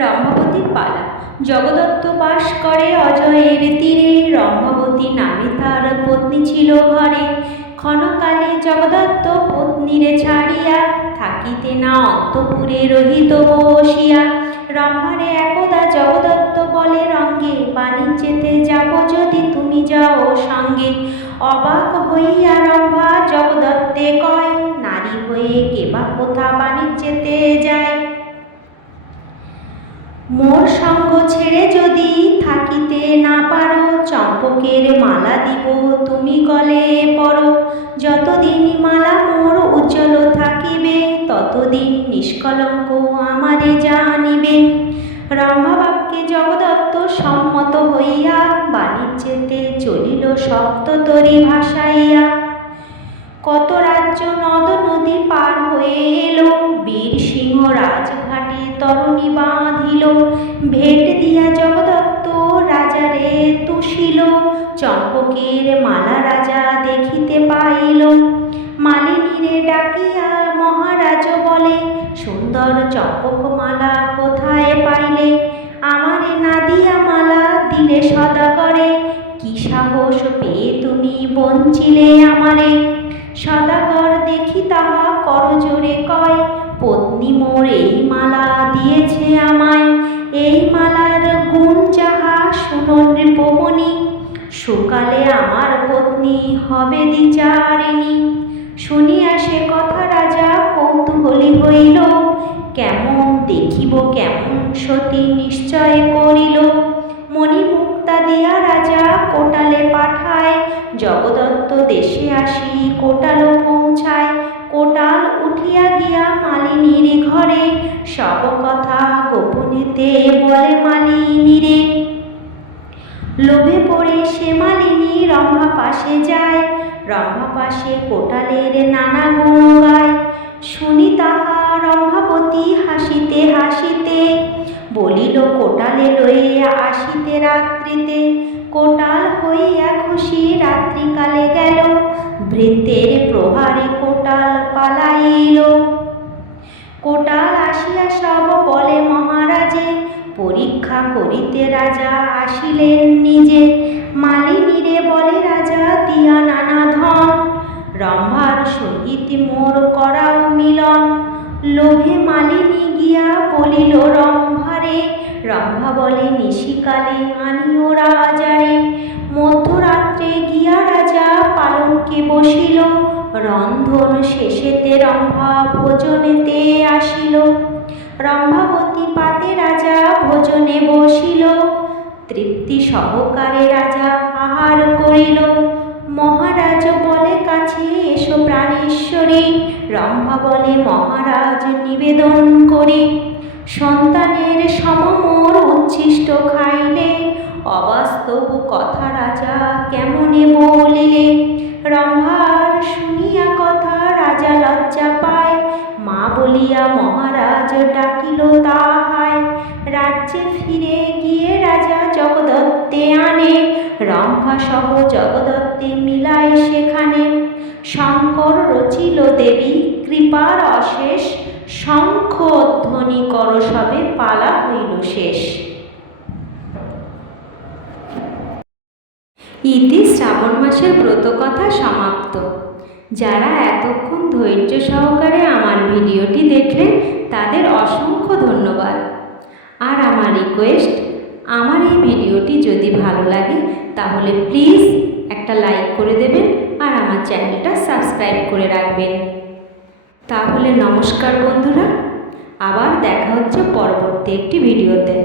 রম্ভাবতীর পালা। জগদত্ত বাস করে অজয়ের তীরে। রম্ভাবতী নামে তার পত্নী ছিল ঘরে। ক্ষণকালে জগদত্ত পত্নীরে ছাড়িয়া থাকিতে না অন্তপুরে রহিত বসিয়া। রম্ভারে একদা জগদত্ত বলে, রঙ্গে, বাণিজ্যেতে যাব যদি তুমি যাও সঙ্গে। অবাক হইয়া রম্ভা জগদত্তে কয় নারী হয়ে কেবা কোথা বাণিজ্যেতে যায় মোর সঙ্গ ছেড়ে যদি থাকিতে না পারো চম্পকের মালা দিব, তুমি গলে পরো যতদিন মালা মোর উজ্জ্বল থাকিবে, ততদিন নিষ্কলঙ্ক আমারে জানিবে। রম্ভাবাক্যে জগদত্ত সম্মত হইয়া বাণিজ্যেতে চলিল সপ্ততরী ভাসাইয়া। কত রাজ্য নদ নদী পার হয়ে এলো বীর সিংহ রাজঘাটে তরণী বাঁধিল। ভেট দিয়া জগদত্ত রাজারে তুষিল, চম্পকের মালা রাজা দেখিতে পাইল। মালিনীরে ডাকিয়া মহারাজ বলে, সুন্দর চম্পক মালা কোথায় পাইলে? আমারে না দিয়া মালা দিলে সদা করে। কি সাহস পেয়ে তুমি বঞ্চিলে আমারে? সদাগর দেখি তাহা করজোরে কয়, পত্নী মোর এই মালা দিয়েছে আমায়। পমনি সুকালে আমার পত্নী হবে দ্বিচারিণী। শুনিয়া সে কথা রাজা কৌতূহলী হইল। কেমন দেখিব, কেমন সতী নিশ্চয় করিল। মণিমুক্তা দিয়া রাজা কোটালে পাঠায়। জগদত্ত দেশে আসি, কোটাল পৌঁছায়। কোটাল উঠিয়া গিয়া মালিনীর ঘরে। সব কথা গোপনেতে বলে মালিনীরে লোভে পড়ে সে মালিনী রম্ভা পাশে যায় রম্ভা পাশে কোটালের নানা গুণ গায়। শুনি তাহা রম্ভাবতী হাসিতে হাসিতে, বলিল, কোটালে লইয়া আসিতে রাত্রিতে, কোটাল হইয়া খুশি রাত্রিকালে গেল বৃত্তের প্রহারে কোটাল পালাইল। কোটাল আসিয়া সব বলে মহারাজে, পরীক্ষা করিতে রাজা আসিলেন নিজে। মালিনীরে বলে, রাজা, দিয়া নানা ধন। রম্ভার সহিত মোর করাও মিলন। লোভে মালিনী গিয়া বলিল, রম্ভারে। রম্ভা বলে, নিশিকালে আনিও রাজারে। মধ্যরাত্রে গিয়া রাজা পালঙ্কে বসিল। রন্ধন শেষেতে রম্ভা ভোজনেতে আসিল। রম্ভাবতী পাতে রাজা ভোজনে বসিল। তৃপ্তি সহকারে রাজা আহার করিল। মহারাজ বলে, কাছে এসো প্রাণেশ্বরী। রম্ভা বলে, মহারাজ, নিবেদন করি। সন্তানের সমমোর উচ্ছিষ্ট খাইলে, অবাস্তব কথা রাজা, কেমনে বলিলে? রম্ভার শুনিয়া কথা রাজা লজ্জা পায়। মা বলিয়া, মহারাজ ডাকিল তাহায়। রাজ্যে ফিরে জগদত্তে আনে রম্ভা সহ জগদত্তে মিলায় সেখানে। শঙ্কর রচিল দেবী, কৃপার অশেষ, শঙ্খ ধ্বনি কর সবে পালা হইল শেষ। ইতি শ্রাবণ মাসের ব্রতকথা সমাপ্ত। যারা এতক্ষণ ধৈর্য সহকারে আমার ভিডিওটি দেখলেন তাদের অসংখ্য ধন্যবাদ। আর আমার রিকোয়েস্ট আমার এই ভিডিওটি যদি ভালো লাগে, তাহলে প্লিজ একটা লাইক করে দেবেন আর আমার চ্যানেলটা সাবস্ক্রাইব করে রাখবেন। তাহলে নমস্কার বন্ধুরা, আবার দেখা হচ্ছে পরবর্তী একটি ভিডিওতে।